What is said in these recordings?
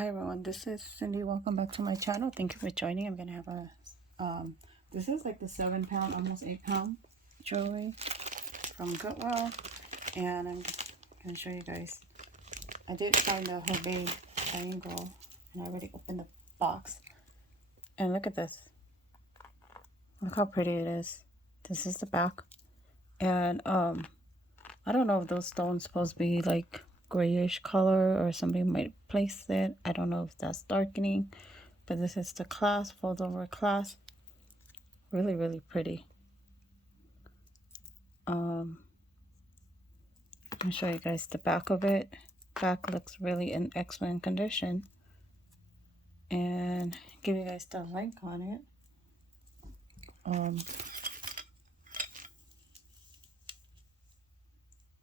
Hi everyone, this is Cindy. Welcome back to my channel. Thank you for joining. I'm gonna have a this is like the 7 pound, almost 8 pound jewelry from Goodwill, and I'm gonna show you guys. I did find the hobe triangle, and I already opened the box. And look at this. Look how pretty it is. This is the back, and I don't know if those stones supposed to be like grayish color or somebody might place it. I don't know if that's darkening, but this is the clasp, fold over clasp. Really, really pretty. I'll show you guys the back of it. Back looks really in excellent condition. And give you guys the link on it.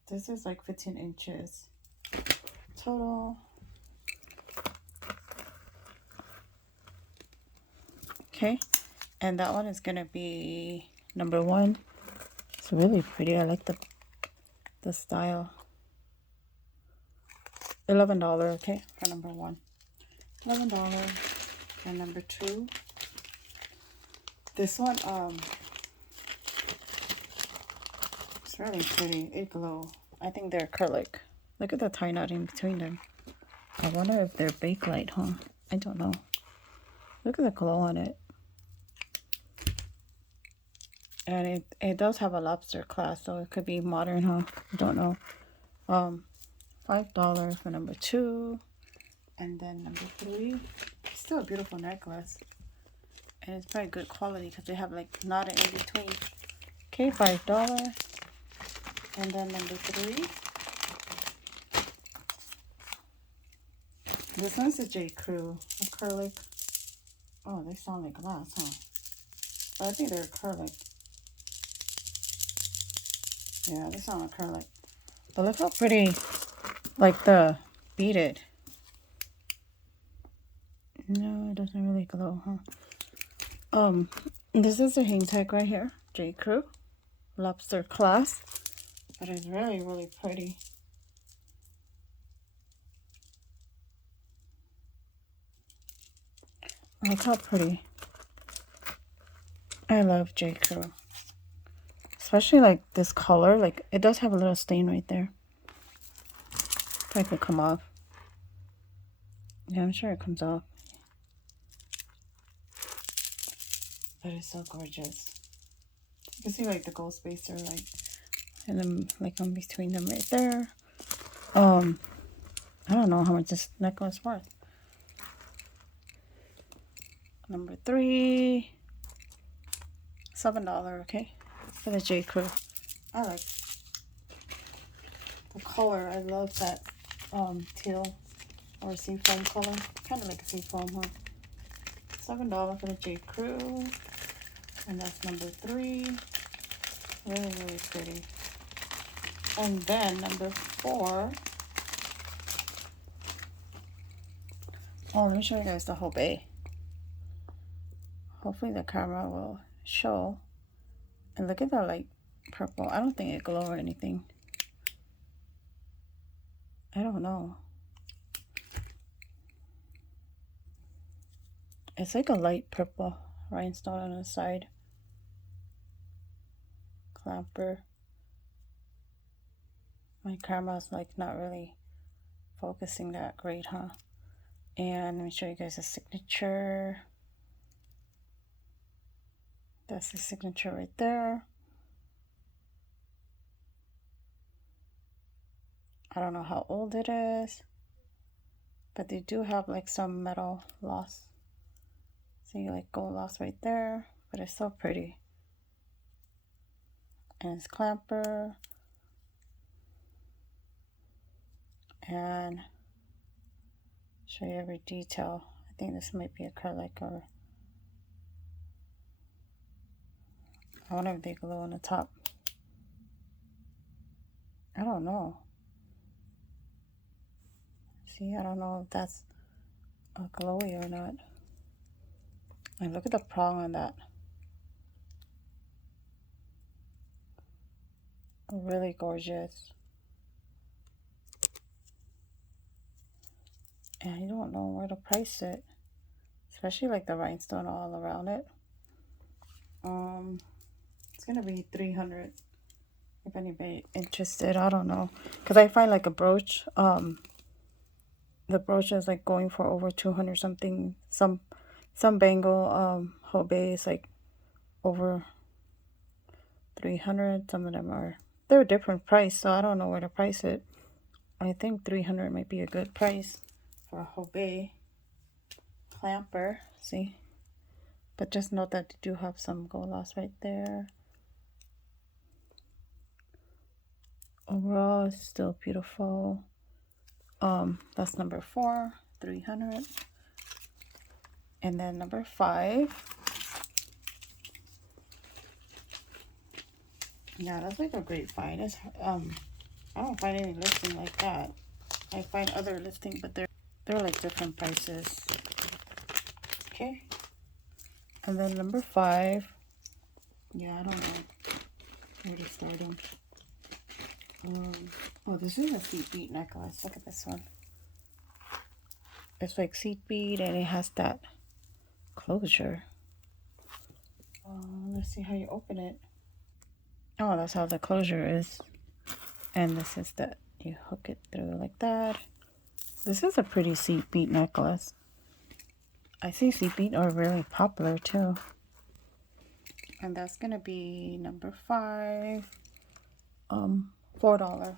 This is like 15 inches total. Okay, and that one is gonna be number 1. It's really pretty. I like the style. $11, okay, for number 1. $11. And number 2. This one, it's really pretty. It glow. I think they're acrylic. Look at the tie knot in between them. I wonder if they're bakelite, huh? I don't know. Look at the glow on it. And it does have a lobster clasp, so it could be modern, huh? I don't know. $5 for number 2. And then number 3. It's still a beautiful necklace. And it's probably good quality because they have like knotted in between. Okay, $5. And then number 3. This one's a J. Crew acrylic. Oh, they sound like glass, huh? But I think they're acrylic. Yeah, they sound acrylic. But look how pretty, like the beaded. No, it doesn't really glow, huh? This is the hang tag right here. J. Crew lobster clasp. But it's really, really pretty. Look how pretty. I love J. Crew. Especially like this color. Like it does have a little stain right there. Probably could come off. Yeah, I'm sure it comes off. But it's so gorgeous. You can see like the gold spacer like and then like in between them right there. I don't know how much this necklace is worth. Number 3. $7, okay? For the J. Crew. I like the color. I love that teal or seafoam color. Kind of like a seafoam, huh? $7 for the J. Crew. And that's number 3. Really, really pretty. And then number 4. Oh, let me show you guys the hobe. Hopefully the camera will show. And look at that like purple. I don't think it glow or anything. I don't know. It's like a light purple rhinestone on the side. Clamper. My camera's like not really focusing that great, huh? And let me show you guys a signature. That's the signature right there. I don't know how old it is, but they do have like some metal loss. See, like gold loss right there, but it's so pretty. And it's clamper. And show you every detail. I think this might be acrylic, or I wonder if they glow on the top. I don't know. See, I don't know if that's a glowy or not. And look at the prong on that. Really gorgeous. and I don't know where to price it, especially like the rhinestone all around it. It's gonna be 300 if anybody interested. I don't know, because I find like a brooch, the brooch is like going for over 200 something. Some bangle hobe is like over 300. Some of them are, they're a different price, so I don't know where to price it. I think 300 might be a good price for a hobe clamper. See, but just note that they do have some gold loss right there. Overall, it's still beautiful. That's number 4, 300. And then number 5. Yeah, that's like a great find. It's I don't find any listing like that. I find other listing, but they're like different prices. Okay. And then number 5. Yeah, I don't know where to start them. Oh, this is a seat bead necklace. Look at this one. It's like seat bead, and it has that closure. Let's see how you open it. Oh, that's how the closure is. And this is that you hook it through like that. This is a pretty seat bead necklace. I see seat bead are really popular too. And that's gonna be number 5. $4.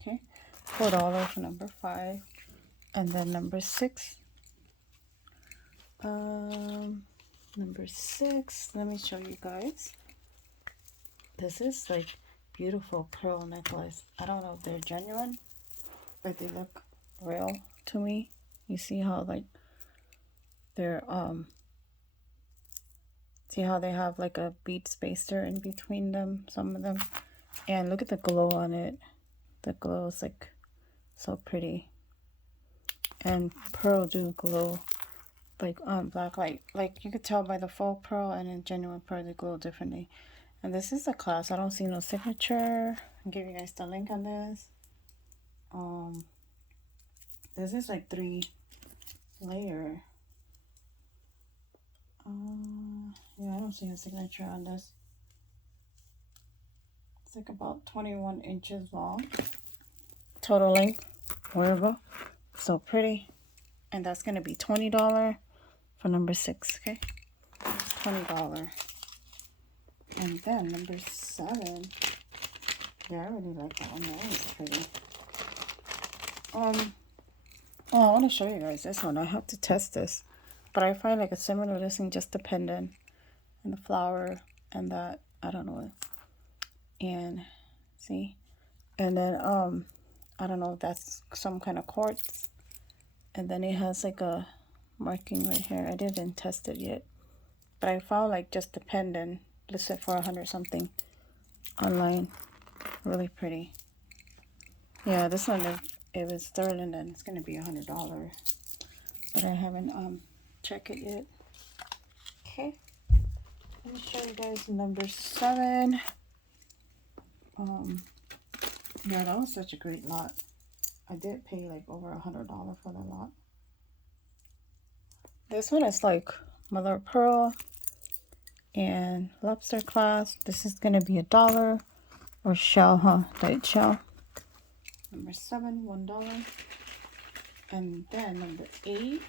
Okay, $4 for number 5. And then number 6. Number 6, let me show you guys. This is like beautiful pearl necklace. I don't know if they're genuine, but they look real to me. You see how like they're see how they have like a bead spacer in between them, some of them. And look at the glow on it. The glow is like so pretty. And pearl do glow like on black light. Like you could tell by the faux pearl and in genuine pearl, they glow differently. And this is the class. I don't see no signature. I'll give you guys the link on this. This is like 3-layer. Yeah, I don't see a signature on this. It's like about 21 inches long. Total length, wearable. So pretty. And that's going to be $20 for number 6, okay? $20. And then number 7. Yeah, I really like that one. That one's pretty. Oh, I want to show you guys this one. I have to test this. But I find like a similar listing, just the pendant and the flower and that, I don't know. And see? And then, I don't know if that's some kind of quartz. And then it has like a marking right here. I didn't test it yet. But I found like just the pendant listed for 100 something online. Really pretty. Yeah, this one, if it was sterling, then it's going to be $100. But I haven't checked it yet. Okay. Let me show you guys number 7. Yeah, that was such a great lot. I did pay like over $100 for the lot. This one is like mother of pearl and lobster clasp. This is gonna be $1 or shell, huh? Light shell. Number 7, $1. And then number 8.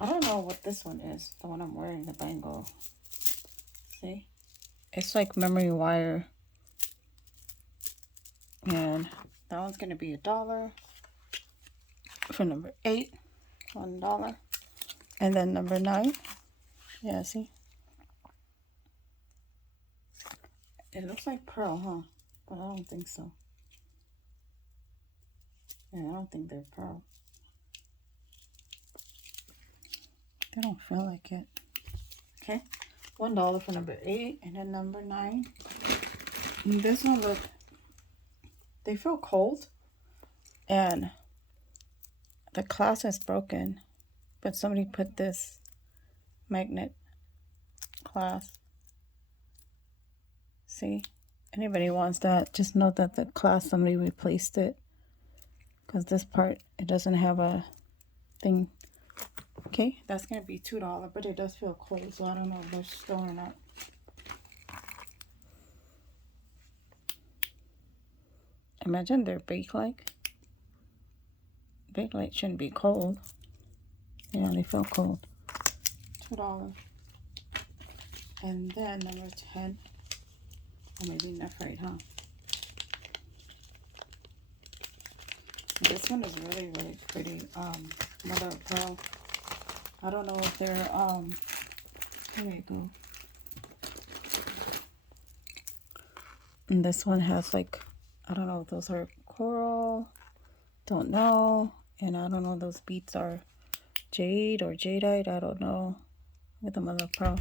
I don't know what this one is. The one I'm wearing, the bangle. See? It's like memory wire. And that one's going to be $1 for number 8. $1. And then number 9. Yeah, see? It looks like pearl, huh? But I don't think so. Yeah, I don't think they're pearl. They don't feel like it. Okay. $1 for number 8. And then number 9. And this one, look. They feel cold. And the clasp is broken. But somebody put this magnet clasp See, anybody wants that, just note that the class somebody replaced it, because this part, it doesn't have a thing. Okay, that's gonna be $2, but it does feel cold, so I don't know if they're storing or not. Imagine they're Bakelite. Bakelite shouldn't be cold. Yeah, they feel cold. $2. And then number 10. Or maybe not right, huh? This one is really, really pretty. Mother of pearl. I don't know if they're there you go. And this one has like, I don't know if those are coral. Don't know. And I don't know if those beads are jade or jadeite. I don't know. With the mother of pearl.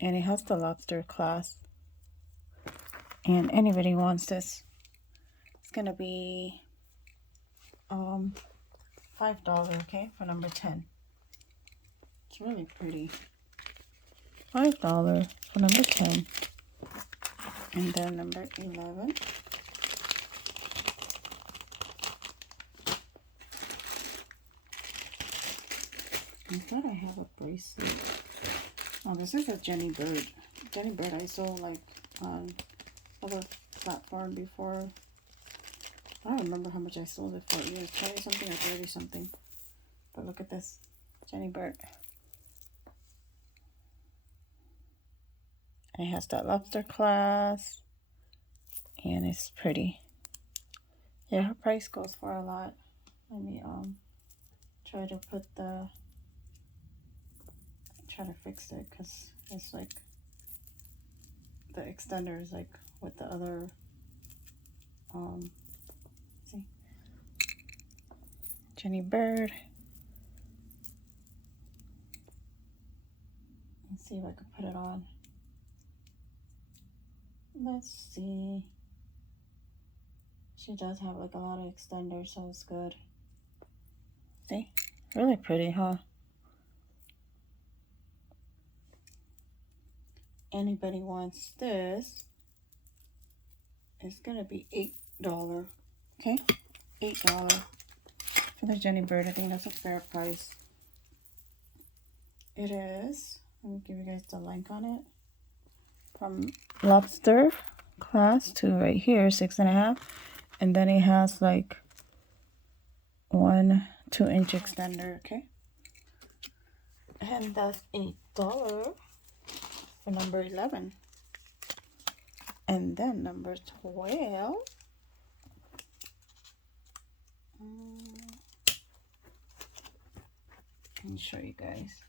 And it has the lobster clasp. And anybody wants this, it's gonna be $5, okay, for number 10. It's really pretty. $5 for number 10. And then number 11. I thought I have a bracelet. Oh, this is a Jenny Bird. Jenny Bird I sold like on other platform before. I don't remember how much I sold it for. It was 20 something or 30 something. But look at this. Jenny Bird. And it has that lobster clasp. And it's pretty. Yeah, her price goes for a lot. Let me try to put the try to fix it, because it's like the extender is like with the other see, Jenny Bird. Let's see if I can put it on. Let's see. She does have like a lot of extenders, so it's good. See, really pretty, huh? Anybody wants this, it's gonna be $8. Okay, $8 for the Jenny Bird. I think that's a fair price. It is, let me give you guys the link on it, from lobster class to right here, 6.5, and then it has like 1 2-inch extender. Okay, and that's $8 for number 11. And then number 12. Let me show you guys.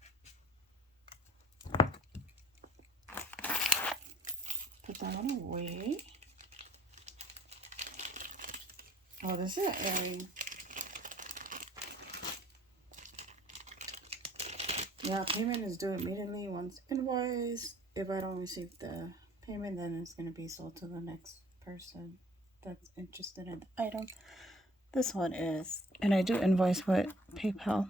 Put that one away. Oh, this is an earring. Yeah, payment is due immediately once invoice. If I don't receive the payment, then it's going to be sold to the next person that's interested in the item. This one is, and I do invoice with PayPal.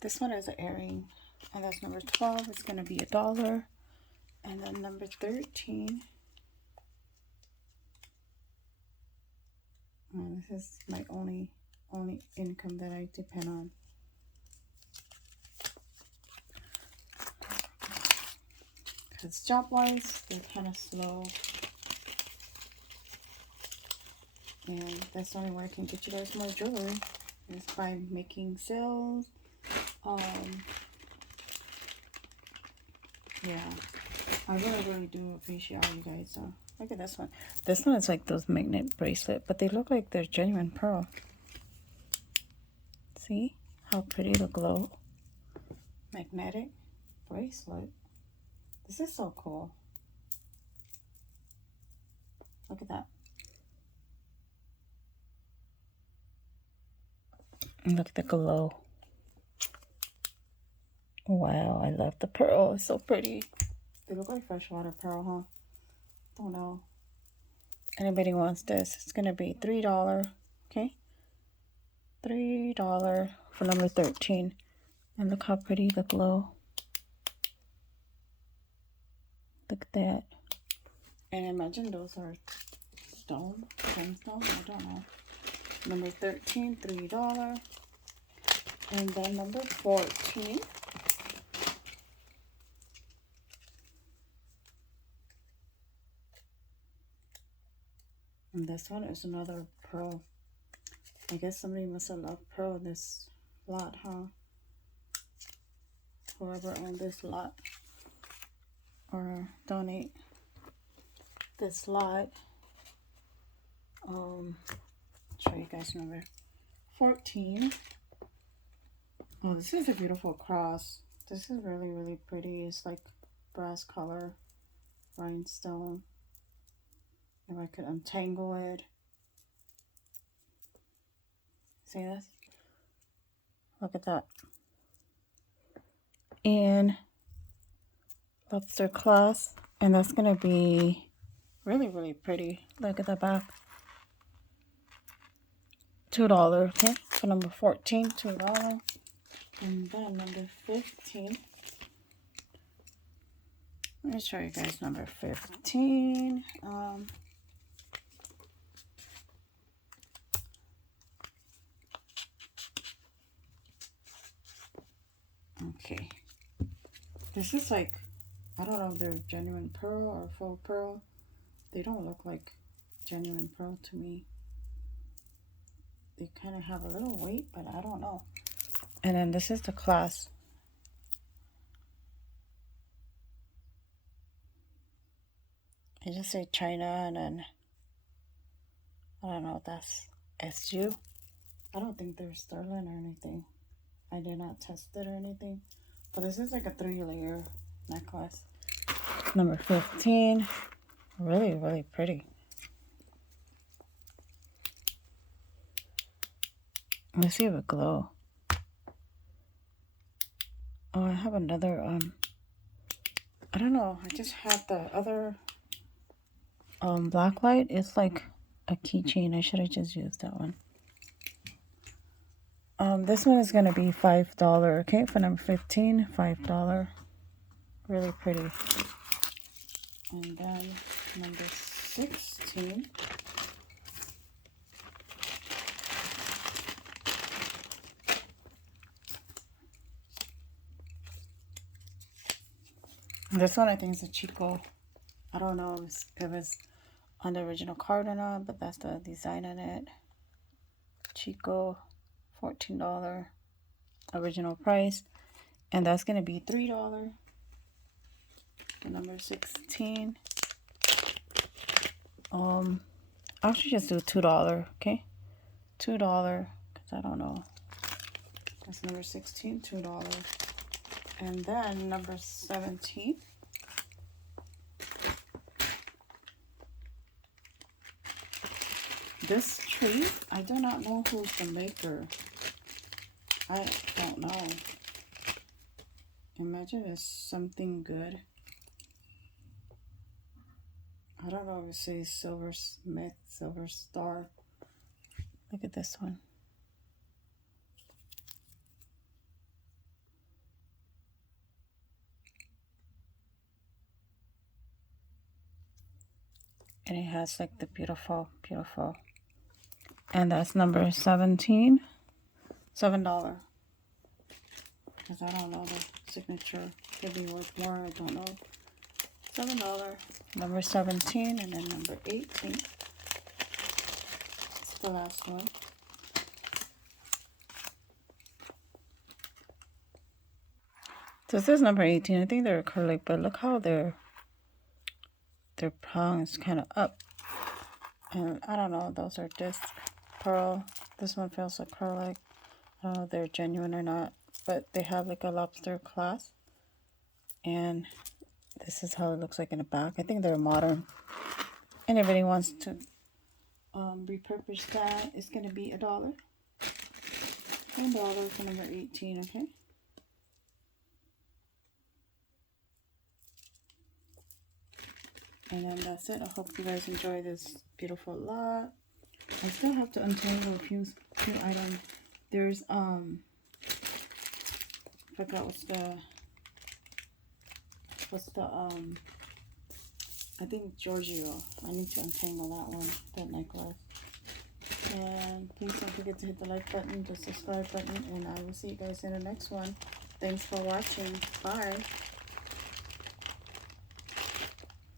This one is an earring, and that's number 12. It's going to be $1. And then number 13. Oh, this is my only income that I depend on. Because job-wise, they're kind of slow. And that's the only way I can get you guys more jewelry, is by making sales. Yeah, I really do appreciate all you guys. So look at this one. This one is like those magnet bracelet, but they look like they're genuine pearl. See how pretty the glow magnetic bracelet. This is so cool. Look at that. And look at the glow. Wow, I love the pearl. It's so pretty. They look like freshwater pearl, huh? Don't know. Anybody wants this, it's going to be $3. Okay? $3 for number 13. And look how pretty the glow. Look at that. And imagine those are stone, gemstone, I don't know. Number 13, $3. And then number 14. And this one is another pearl. I guess somebody must have loved pearl this lot, huh? Whoever owned this lot or donate this lot. Show you guys number 14. Oh, this is a beautiful cross. This is really, really pretty. It's like brass color, rhinestone. If I could untangle it. See this? Look at that. And lobster clasp. And that's going to be really, really pretty. Look at the back. $2, okay? For number 14, $2. And then number 15. Let me show you guys number 15. Okay. This is like, I don't know if they're genuine pearl or faux pearl. They don't look like genuine pearl to me. They kind of have a little weight, but I don't know. And then this is the clasp. I just say China, and then I don't know if that's SU. I don't think they're sterling or anything. I did not test it or anything. But this is like a 3-layer necklace. Number 15. Really, really pretty. Let's see if it glow. Oh, I have another, I don't know. I just had the other black light. It's like a keychain. I should have just used that one. This one is going to be $5, okay? For number 15, $5. Really pretty. And then number 16. This one I think is a Chico. I don't know if it was on the original card or not, but that's the design on it. Chico, $14 original price. And that's going to be $3. The number 16. I should just do $2, okay? $2, because I don't know. That's number 16, $2. And then number 17. This tree, I do not know who's the maker. I don't know. Imagine it's something good. I don't know if it says Silversmith, Silver Star. Look at this one. And it has like the beautiful, beautiful. And that's number 17. $7. Because I don't know the signature. Could be worth more, I don't know. $7. Number 17, and then number 18. It's the last one. So this is number 18. I think they're acrylic, but look how their prong is kind of up. And I don't know, those are disc pearl. This one feels acrylic. I don't know if they're genuine or not, but they have like a lobster clasp. And this is how it looks like in the back. I think they're modern. Anybody wants to repurpose that, it's going to be $1. $1 for number 18, okay? And then that's it. I hope you guys enjoy this beautiful lot. I still have to untangle a few items. There's I forgot what's the I think Giorgio. I need to untangle that one, that necklace. And please don't forget to hit the like button, the subscribe button, and I will see you guys in the next one. Thanks for watching. Bye.